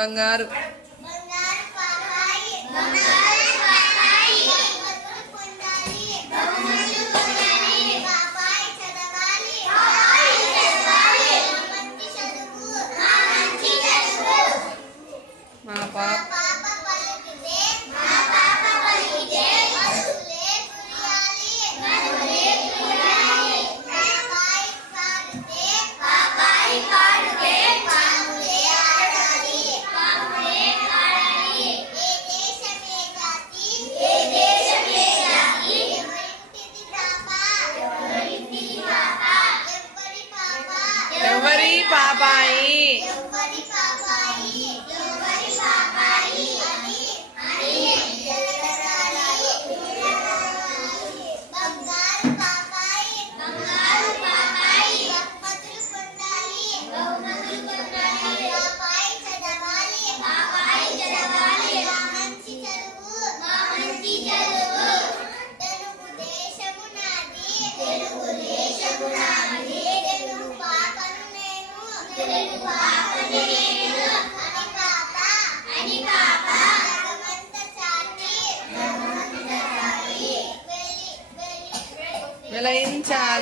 Bangaro.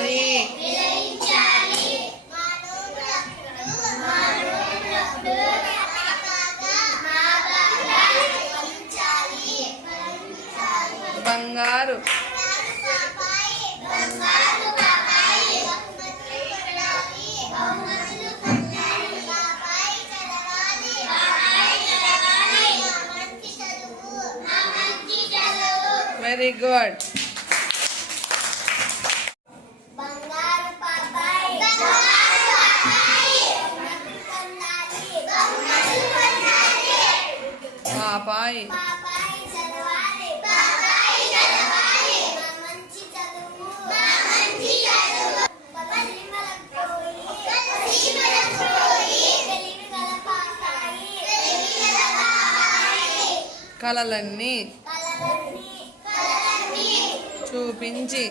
విజయించాలి బంగారు. Very good బాబాయ్. కళలన్నీ చూపించి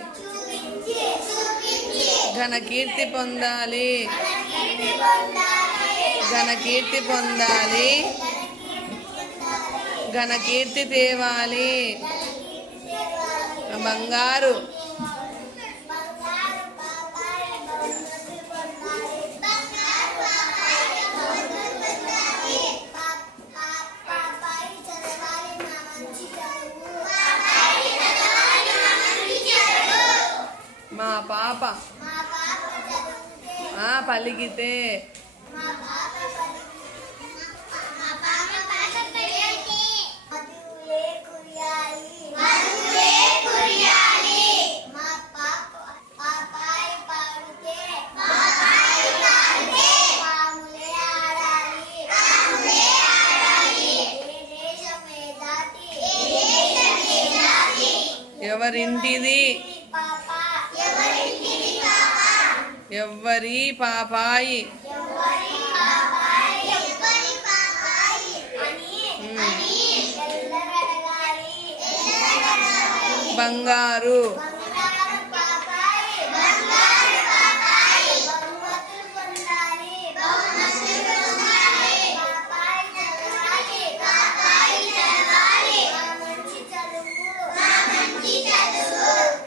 ఘనకీర్తి పొందాలి. ఘనకీర్తి పొందాలి. ఘనకీర్తి తేవాలి బంగారు. మా పాప. పలికితే. ఎవరింటిది? ఎవరి పాపాయి? బంగారు.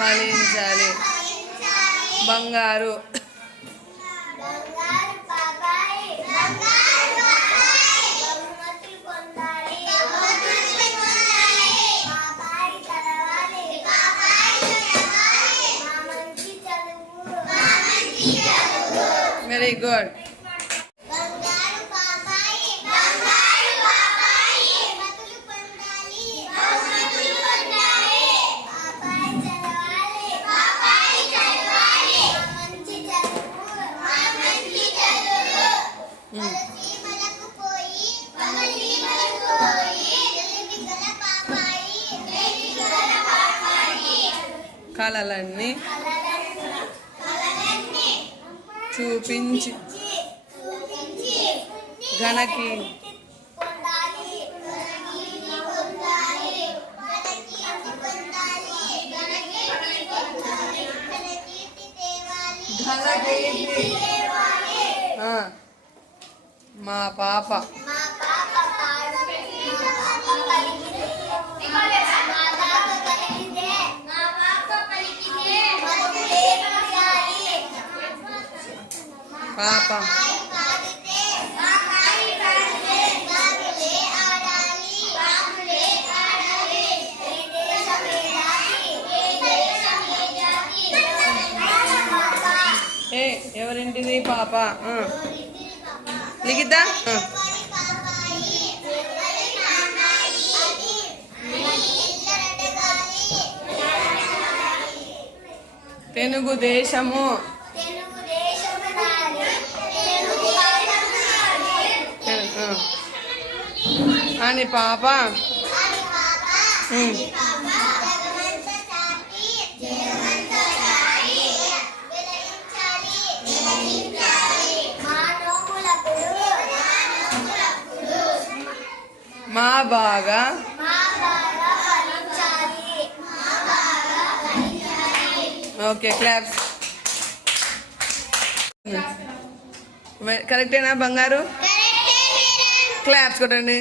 ఫలించాలి బంగారు. వెరీ గుడ్ ఘనకీర్తి. తేవాలి ఆ. మా పాప మా పాప పాడు మా పాప పలికితే మా పాప పలికితే మా పాప పలికితే మధులే పలికాలి పాప. ఏ ఎవరింటిది పాప? ఆ. ఎవరింటిది వెలయించాలి వెలయించాలి మా బాగా. Okay claps. కరెక్టేనా బంగారు? క్లాప్స్ కొట్టండి.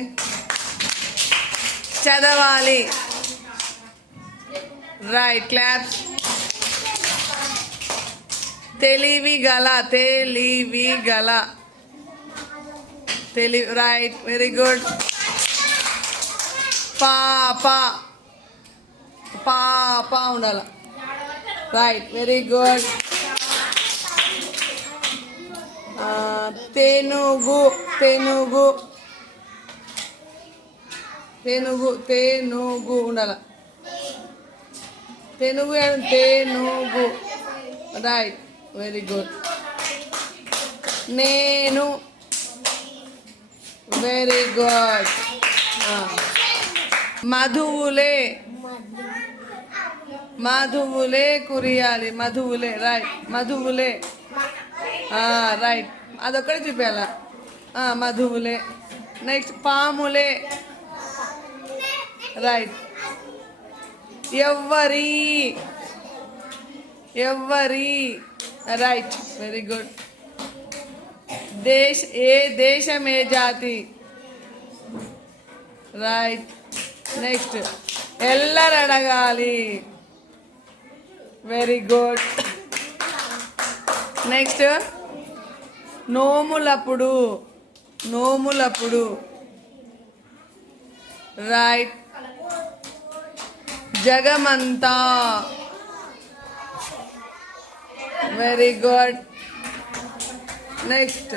చదవాలి. రైట్ క్లాప్ తెలివి గల తెలివి గల. తెలివి రైట్ వెరీ గుడ్ పాప. పాప ఉండాల. రైట్ వెరీ గుడ్ తెనుగు తెనుగు. తెనుగు తేనుగు ఉండాల. తెనుగు తేనుగు. రైట్ వెరీ గుడ్ నేను. Very good ah. మధువులే. మధువులే కురియాలి. మధువులే. రైట్ మధువులే. Ah, రైట్ అదొక్కడే చూపేయాల? Ah, మధువులే. నెక్స్ట్ పాములే. రైట్ ఎవ్వరి ఎవ్వరి రైట్ వెరీ గుడ్ దేశ ఏ దేశం ఏ జాతి రైట్ నెక్స్ట్ ఎల్లరడగాలి వెరీ గుడ్ నెక్స్ట్ నోములప్పుడు నోములప్పుడు. రైట్ జగమంతా. వెరీ గుడ్ నెక్స్ట్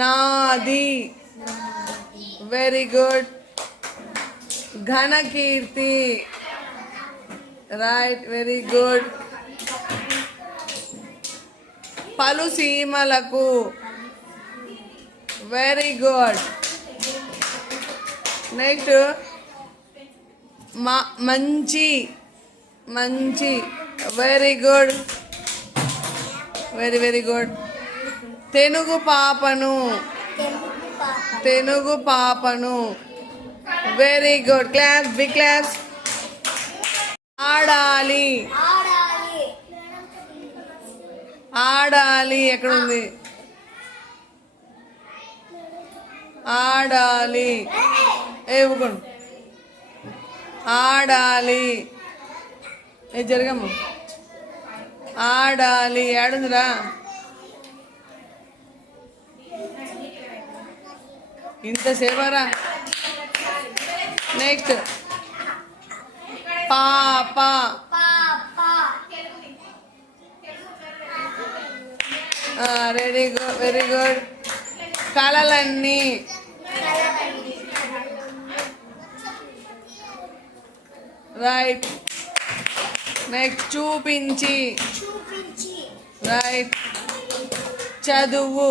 నాది. వెరీ గుడ్ ఘనకీర్తి. రైట్ వెరీ గుడ్ పలు సీమలకు. వెరీ గుడ్ నెక్స్ట్ మా మంచి మంచి very good very very good Telugu పాపను తెలుగు తెనుగు పాపను very good class B class ఆడాలి ఆడాలి ఎక్కడుంది ఆడాలి ఏ ఆడాలి. ఏ జరగము. ఆడాలి. ఏడుందిరా. ఇంతసేపరా నెక్స్ట్. పాప. పాప వెరీ గుడ్ వెరీ గుడ్ కళలన్నీ రైట్ నెక్స్ట్ చూపించి. రైట్ చదువు.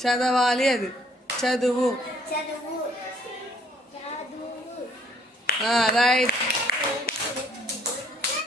చదవాలి అది. చదువు. రైట్